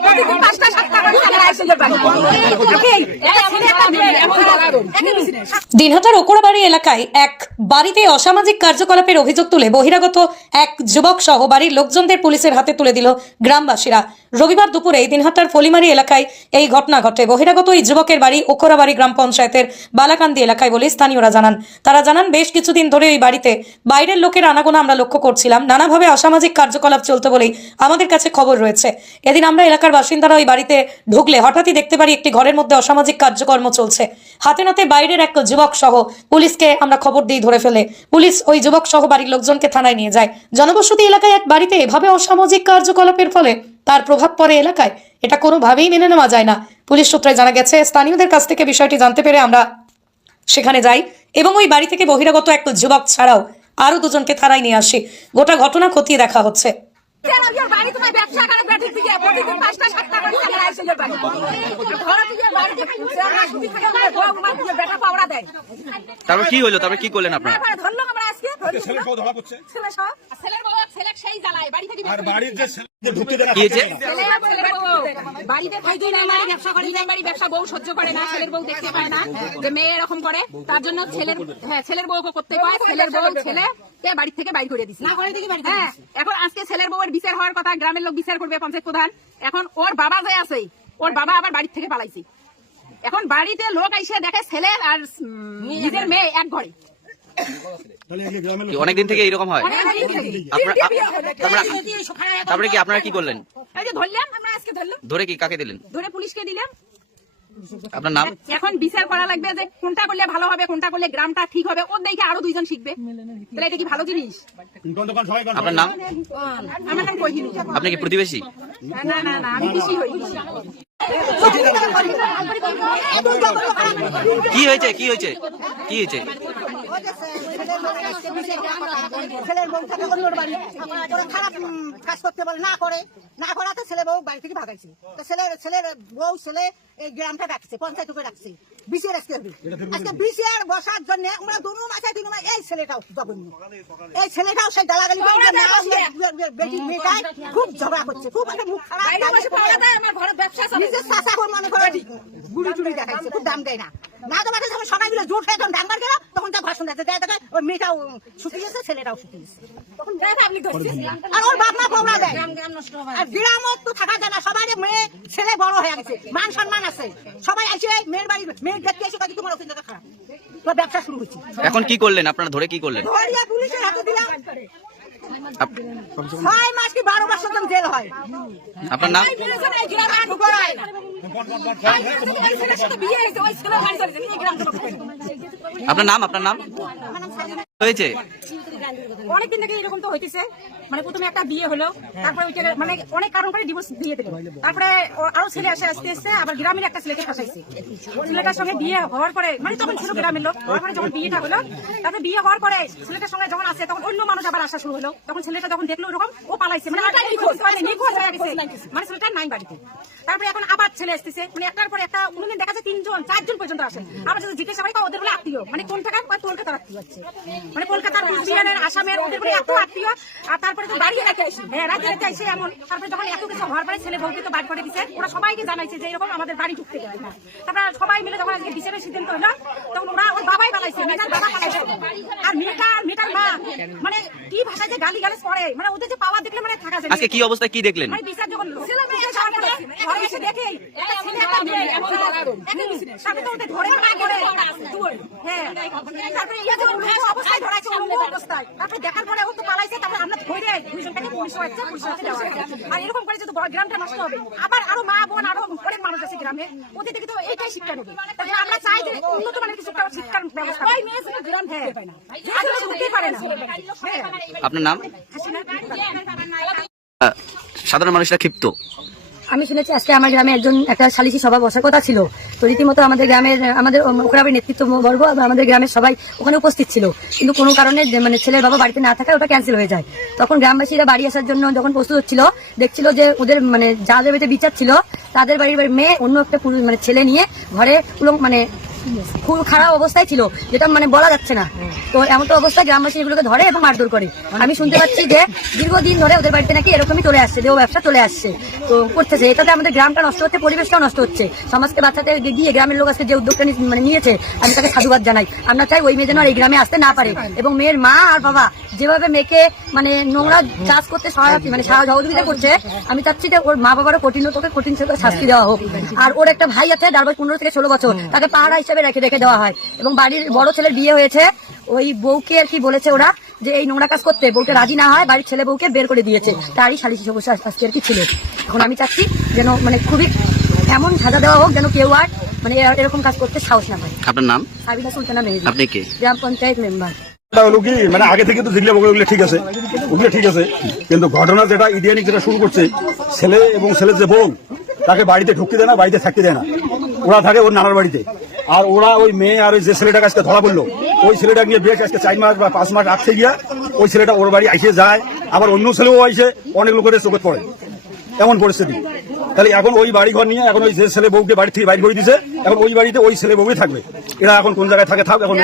participar. দিনহাটার Okrabari এলাকায় এক বাড়িতে অসামাজিক কার্যকলাপের অভিযোগ তুলে বহিরাগত এক যুবক সহ বাড়ির লোকজনদের পুলিশের হাতে তুলে দিল গ্রামবাসীরা। রবিবার দুপুরে দিনহাটার ফলিমারি এলাকায় এই ঘটনা ঘটে। বহিরাগত এই যুবকের বাড়ি ওকরাবাড়ি গ্রাম পঞ্চায়েতের বালাকান্দি এলাকায় বলে স্থানীয়রা জানান। তারা জানান, বেশ কিছুদিন ধরে ওই বাড়িতে বাইরের লোকের আনাগোনা আমরা লক্ষ্য করছিলাম। নানাভাবে অসামাজিক কার্যকলাপ চলতে বলেই আমাদের কাছে খবর রয়েছে। এদিন আমরা এলাকার বাসিন্দারা ওই বাড়িতে ঢুকলে হঠাৎই দেখতে পারি একটি ঘরের মধ্যে অসামাজিক কার্যকর্ম চলছে। হাতে নাতে বাইরের এক যুবক সহ পুলিশকে আমরা খবর দিয়ে ধরে ফেলে। পুলিশ ওই যুবক সহ বাড়ির লোকজনকে থানায় নিয়ে যায়। জনবসতি এলাকায় এক বাড়িতে এভাবে অসামাজিক কার্যকলাপের ফলে তার প্রভাব পড়ে এলাকায়। এটা কোনোভাবেই মেনে নেওয়া যায় না। পুলিশ সূত্রে জানা গেছে, স্থানীয়দের কাছ থেকে বিষয়টি জানতে পেরে আমরা সেখানে যাই এবং ওই বাড়ি থেকে বহিরাগত এক যুবক ছাড়াও আরও দুজনকে থানায় নিয়ে আসি। গোটা ঘটনা খতিয়ে দেখা হচ্ছে। কেন বিয়ের বাড়ি তোমার ব্যবসা করে বেটির দিকে প্রতিদিন পাঁচটা সাতটা করে ছেলেরা এসে বাড়ি ঘরে থেকে বাড়ি থেকে আমরা সুখী থেকে আমরা বউ মা দিয়ে বেটা পাওড়া দেয়। তারপর কি হলো? তারপর কি করলেন আপনারা? তারপরে ধরলো আমরা আজকে ছেলে সব। সেই জ্বালায় বাড়ি থেকে আর বাড়ির যে ছেলেদের ঢুকতে দেয় না কি হয়েছে ছেলে আর ছেলের বউ বাড়িতে থাকি দুই নাম্বারি ব্যবসা করে দুই নাম্বারি ব্যবসা বউ সহ্য করে না ছেলের বউ দেখতে পায় না। যে মেয়ে এরকম করে তার জন্য ছেলের হ্যাঁ ছেলের বউকে করতে ছেলের বউ ছেলে বাড়ি থেকে বাইর করে দিছে। হ্যাঁ এখন আজকে ছেলের বউয়ের বিচার হওয়ার কথা গ্রামের লোক বিচার করবে পঞ্চায়েত প্রধান। এখন ওর বাবা যে আছে ওর বাবা আবার বাড়ি থেকে পালাইছে। এখন বাড়িতে লোক আইসে দেখে ছেলে আর নিজের মেয়ে এক ঘরে। অনেকদিন থেকে এরকম হয়। তারপরে কি আপনারা কি করলেন? এই যে ধরলাম আমরা আজকে ধরলাম। ধরে কি কাকে দিলেন? ধরে পুলিশকে দিলাম। আপনার নাম? এখন বিচার করা লাগবে যে কোনটা করলে ভালো হবে কোনটা করলে গ্রামটা ঠিক হবে। ওর দেখে আরও দুইজন শিখবে। তাহলে এটা কি ভালো জিনিস? কোন দোকান সবাই কোন আপনার নাম? আমার নাম কহিনি আপনি কি প্রতিবেশী? না না না আমি খুশি হই। কি হয়েছে? কি হয়েছে? কি হয়েছে? ছেলের বউ থাকে বাড়ি খারাপ কাজ করতে বলে না করে না ছেলে বউ বাড়ি থেকে ভাগাইছে তো ছেলের ছেলের বউ ছেলে এই গ্রামটা ডাকছে ডাকছে বসার জন্য আমরা এই ছেলেটাও এই ছেলেটাও সেই খুব ঝগড়া করছে খুব মুখ খারাপ মনে করে। গুড়ি টুড়ি দেখাচ্ছে খুব দাম দেয় না। না তো মাঠে যখন সবাই মিলে জোর খেয়ে যখন ডাঙ্গার গেল তখন তা ভাষণ দিচ্ছে দেয় দেখে ওই মেয়েটাও শুকিয়ে গেছে ছেলেটাও শুকিয়ে গেছে। আর ওর বাপ মা পৌড়া দেয় আর গ্রামও তো থাকা যায় না সবাই মেয়ে ছেলে বড় হয়ে গেছে মান সম্মান আছে। সবাই আসে মেয়ের বাড়ি মেয়ের দেখতে এসে কাজে তোমার অফিস খারাপ ব্যবসা শুরু হয়েছে। এখন কি করলেন? আপনারা ধরে কি করলেন? পুলিশের হাতে দিলাম। ছয় মাস কি বারো পর্যন্ত জেল হয়। আপনার নাম। আপনার নাম আপনার নাম? হয়েছে? অনেকদিন থেকে এরকম তো হইতেছে। মানে প্রথমে একটা বিয়ে হলো তারপরে ওইটা মানে অনেক কারণ করে ডিভোর্স দিয়ে দিল। তারপরে আরও ছেলে আসে আসতে আসতে আবার গ্রামের একটা ছেলেকে ফাঁসাইছে। ছেলেটার সঙ্গে বিয়ে হওয়ার পরে মানে তখন ছিল গ্রামের লোক হওয়ার পরে যখন বিয়েটা হলো তারপরে বিয়ে হওয়ার পরে ছেলেটার সঙ্গে যখন আসে তখন অন্য মানুষ আবার আসা শুরু হলো। তখন ছেলেটা যখন দেখল ওরকম ও পালাইছে। মানে নিখোঁজ। মানে হয়ে গেছে। মানে ছেলেটা নাই বাড়িতে। তারপরে এখন আবার ছেলে আসতেছে। মানে একটার পর একটা কোনোদিন দেখা যায় তিনজন চারজন পর্যন্ত আসে। আবার যদি জিজ্ঞাসা করি ওদের বলে আত্মীয়? মানে কোন টাকা কলকাতার আত্মীয় আছে মানে কলকাতার কুচবিহারের আসামের ওদের বলে এত আত্মীয়। আর তারপরে তো বাড়ি আসে হ্যাঁ রাতে এমন। তারপরে যখন এত কিছু হওয়ার পরে ছেলে বউকে তো বাড়ি করে দিছে। ওরা সবাইকে জানাইছে যে এরকম আমাদের বাড়ি ঢুকতে না। তারপরে সবাই মিলে যখন আজকে বিচারের সিদ্ধান্ত হলো তখন ওরা ওর বাবাই পালাইছে মেয়েটার বাবা পালাইছে আর মেয়েটা আর মেয়েটার মা মানে কি ভাষায় যে গালি করে মানে ওদের যে পাওয়া দেখলে মানে থাকা যায়। আজকে কি অবস্থায় কি দেখলেন? মানে বিচার যখন ঘরে এসে। তাকে তো ওদের ধরে না করে, হ্যাঁ। তারপরে ইয়ে অবস্থায় ধরাইছে, অবস্থায়। তারপরে দেখার পরে ও তো পালাইছে, তারপরে আমরা ধরে দুইজনটাকে পুলিশে হচ্ছে, দেওয়া আর এরকম করে যদি গ্রামটা নষ্ট হবে আবার আরও মা বোন আরও অনেক মানুষ আছে গ্রামে ওদের থেকে তো এইটাই শিক্ষা নেবে তাই আমরা চাই যে উন্নত মানের কিছু শিক্ষার ব্যবস্থা গ্রাম হ্যাঁ। পারে না। হ্যাঁ। আপনার নাম? সাধারণ মানুষরা ক্ষিপ্ত। আমি শুনেছি আজকে আমার গ্রামে একজন, একটা সালিসি সভা বসার কথা ছিল। তো রীতিমতো আমাদের গ্রামের, আমাদের ওখানে নেতৃত্ব বর্গ আমাদের গ্রামের সবাই ওখানে উপস্থিত ছিল। কিন্তু কোনো কারণে মানে ছেলের বাবা বাড়িতে না থাকায় ওটা ক্যান্সেল হয়ে যায়। তখন গ্রামবাসীরা বাড়ি আসার জন্য যখন প্রস্তুত হচ্ছিল দেখছিল যে ওদের মানে যাদের বাড়িতে বিচার ছিল, তাদের বাড়ির মেয়ে অন্য একটা মানে ছেলে নিয়ে ঘরে মানে খুব খারাপ অবস্থায় ছিল যেটা মানে বলা যাচ্ছে না। তো এমন তো অবস্থায় গ্রামবাসী এগুলোকে ধরে এবং মারধর করে। আমি শুনতে পাচ্ছি যে দীর্ঘদিন ধরে ওদের বাড়িতে নাকি এরকমই চলে আসছে দেহ ব্যবসা চলে আসছে। তো করতেছে এটাতে আমাদের গ্রামটা নষ্ট হচ্ছে পরিবেশটাও নষ্ট হচ্ছে। সমাজকে বাঁচাতে গিয়ে গ্রামের লোক আজকে যে উদ্যোগটা মানে নিয়েছে আমি তাকে সাধুবাদ জানাই। আমরা চাই ওই মেয়ে যেন আর এই গ্রামে আসতে না পারে এবং মেয়ের মা আর বাবা যেভাবে মেয়েকে মানে নোংরা চাষ করতে সহায়তা মানে সহযোগিতা করছে আমি চাচ্ছি যে ওর মা বাবারও কঠিন তোকে কঠিন শাস্তি দেওয়া হোক। আর ওর একটা ভাই আছে বয়স পনেরো থেকে ষোলো বছর তাকে পাহারা হিসেবে রেখে রেখে দেওয়া হয়। এবং বাড়ির বড় ছেলের বিয়ে হয়েছে। ওই বউকে আর কি বলেছে ওরা যে এই নোংরা কাজ করতে বউকে রাজি না হয় বাড়ির ছেলে বউকে বের করে দিয়েছে। তারই সালিশি সমস্যা আজকে আর কি ছিল। এখন আমি চাচ্ছি যেন মানে খুবই এমন সাজা দেওয়া হোক যেন কেউ আর মানে এরকম কাজ করতে সাহস না পায়। আপনার নাম? সাবিনা সুলতানা মেহেদি। আপনি কে? গ্রাম পঞ্চায়েত মেম্বার। হলো কি? মানে আগে থেকে তো যেগুলো ওগুলো ঠিক আছে। ওগুলো ঠিক আছে। কিন্তু ঘটনা যেটা ইডিয়ানিক যেটা শুরু করছে ছেলে এবং ছেলের যে বউ তাকে বাড়িতে ঢুকতে দেয় না বাড়িতে থাকতে দেয় না। ওরা থাকে ওর নানার বাড়িতে। আর ওরা ওই মেয়ে আর ওই যে ছেলেটাকে আজকে ধরা পড়ল, ওই ছেলেটা গিয়ে বেশ আজকে চার মাস বা পাঁচ মাস আটকে গিয়া ওই ছেলেটা ওর বাড়ি আইসে যায়, আবার অন্য ছেলেও আইসে, অনেক লোকের চোখে পড়ে। এমন পরিস্থিতি। তাহলে এখন ওই বাড়ি ঘর নিয়ে এখন ওই যে ছেলে বউকে বাড়ি থেকে বাইর করে দিছে, এখন ওই বাড়িতে ওই ছেলে বউই থাকবে। এরা এখন কোন জায়গায় থাকে থাক, এখন